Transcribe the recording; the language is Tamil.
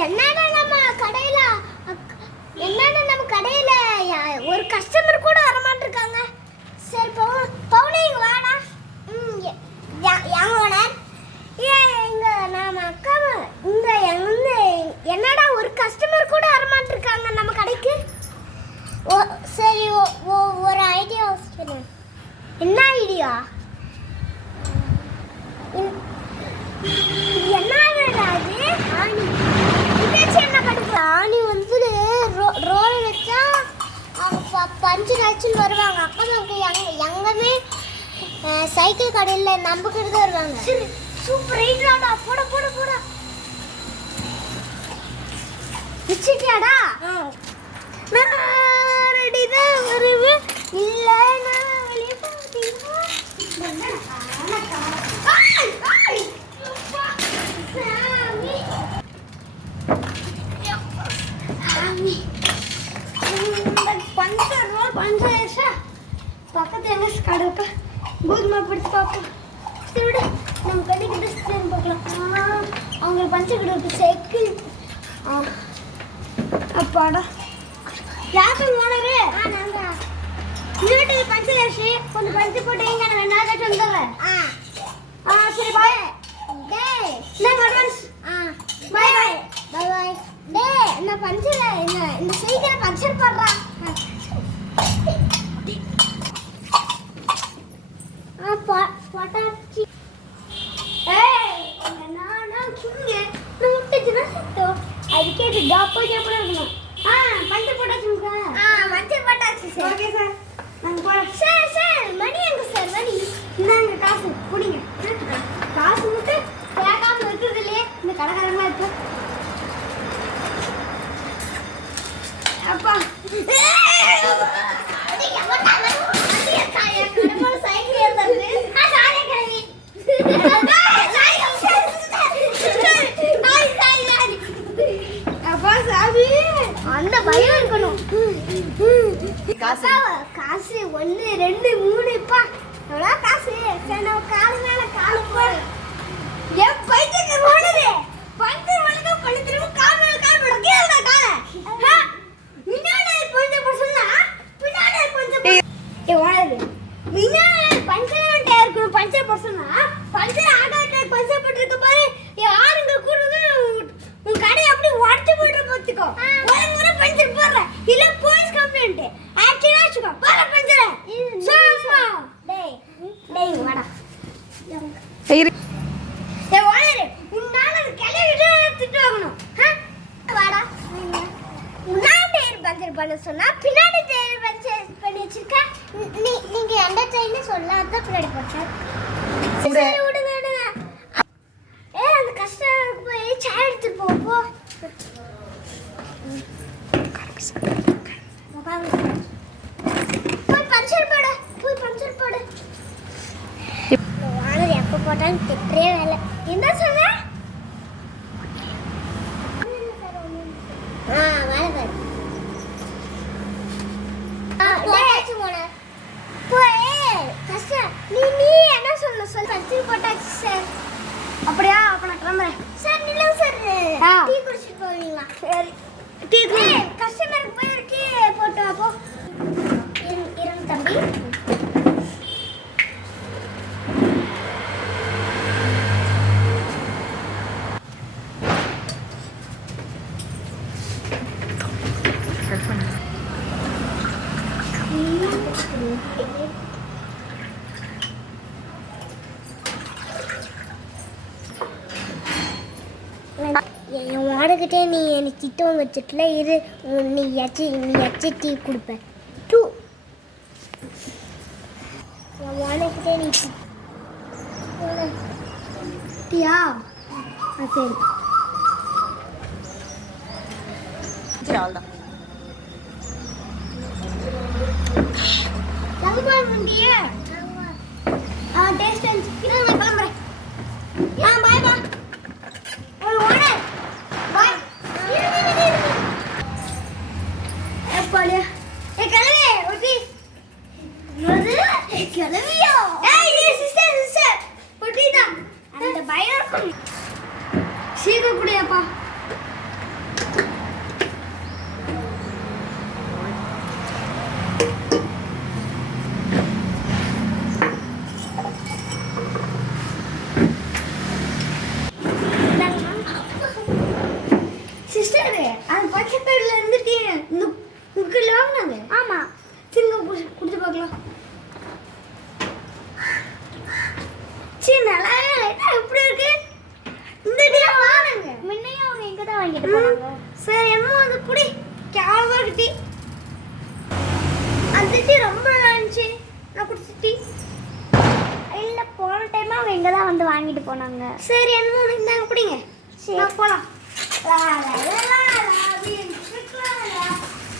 என்னடா நம்ம கடையில ஒரு கஸ்டமர் கூட வர மாட்டிருக்காங்க. சரி பவுனே இங்க வாடா. ஓனர் இங்க நாம அக்கா இங்க என்னடா ஒரு கஸ்டமர் கூட வர மாட்டிருக்காங்க நம்ம கடைக்கு. சரி ஒரு ஐடியா சொல்லு. என்ன ஐடியா? என்னடா அது? ஆணி என்ன கடைக்கு ஆணி வந்து ரோல் வச்சா பஞ்சு நச்சுன்னு வருவாங்க. அப்போ எங்கமே சைக்கிள் கடையில் நம்பிக்கிட்டு தான் வருவாங்க. சரி சூப்பர் ஐடியாடா. போட போட போட வச்சுட்டியாடா? நான் ரெடி தான் வருவேன். இல்லை நான் வெளியே பக்கத்து எங்க கடை இருக்கா? கோதுமை பிடிச்சி பார்ப்போம். சரி விட நம்ம கடைக்கு ட்ரெஸ் பார்க்கலாம். அவங்க பஞ்சு கிட்ட சைக்கிள். அப்பாடா யாருக்கு ஓனரு? நாங்கள் வீட்டுக்கு பஞ்சு ராசி கொஞ்சம் பஞ்சு போட்டு எங்க நான் நாளைக்கு வந்துடுறேன். சரி பாய். பாய் பாய் பாய் பாய். இந்த பஞ்சர் இந்த சைக்கிளை பஞ்சர் போடுறான். போட்டாச்சு. அதுக்கே இருக்கணும். பஞ்சர் போட்டாச்சுங்க. பஞ்சர் போட்டாச்சு சார். Okay sir. நாங்கள் போகிறோம். சார் மணி எங்க சார்? மணி இந்தாங்க காசு பிடிங்க. காசு மட்டும் கேட்காம இருக்கிறது இல்லையே இந்த கடைக்காரமா இருக்கு. அப்பா அந்த பயம் இருக்கணும். காசு 1 2 3 இப்பா எவ்வளோ காசு? காலு மேல காலு போடு. ஏன் பைத்தியக்கு போனது? பஞ்சர் வழங்க பண்ணி திரும்ப கால் மேல கால் போடு. கேளுடா கால. முன்னாடி பஞ்சர் பசன்னா பின்னாடி பஞ்சர். ஓனரு முன்னாடி பஞ்சர் டயர் இருக்கணும். பஞ்சர் பசன்னா பஞ்சர் ஆகாட்ட பஞ்சர் போட்டுருக்க பாரு. யாருங்க கூடுது உன் கடை அப்படி உடச்சு போட்டு பார்த்துக்கோ. ஒரு முறை பஞ்சர் போடுற இல்ல போலீஸ் கம்ப்ளைண்ட் ஆக்டிவா வச்சுக்கோ. போற பஞ்சர் சும்மா டேய் டேய் வாடா. ஓனரு உன்னால கிளவிட்டு திட்டுவாங்கணும். வாடா. முன்னாடி டயர் பஞ்சர் பண்ண சொன்னா பின்னாடி டயர் பஞ்சர் பண்ணி வச்சிருக்க. நீங்க எந்த ட்ரெயின்னு சொல்லாத பின்னாடி போட்டேன். சரி விடுங்க விடுங்க. அந்த கஸ்டமருக்கு போய் சாய் எடுத்துட்டு போ. போய் பஞ்சர் போடு. போய் பஞ்சர் போடு. வானர் எப்போ போட்டாலும் திட்டே வேலை. என்ன சொன்ன? வானவர் போய் கஷ்டம். நீ என்ன சொன்ன சொல். பஞ்சர் போட்டாச்சு சார். அப்படியா? அப்ப நான் கிளம்புறேன் சார். நில்லுங்க சார். டீ குடிச்சிட்டு போவீங்களா? சரி டீ கஸ்டமருக்கு போய் ஒரு டீ போட்டு அப்போ இருங்க தம்பி. என் வாடகிட்டே நீ எனக்கு திட்டம் வச்சுட்டுல இரு. நீ எச்சு டீ கொடுப்பேன். என் வாடகிட்டே நீ டீயா? சரி முண்டியே டேஸ்ட் நான் கிளம்புறேன். பாய் பா. சீக்கிரம் குடியாப்பா. வாங்கிட்டு போனாங்க. சரி என்னமோ அது குடி கேவலமா டீ. அந்த டீ ரொம்ப நல்லா இருந்துச்சு. நான் குடிச்ச டீ இல்ல போன டைம் அவங்க இங்க தான் வந்து வாங்கிட்டு போனாங்க. சரி என்னமோ இந்தாங்க குடிங்க. சரி போலாம்.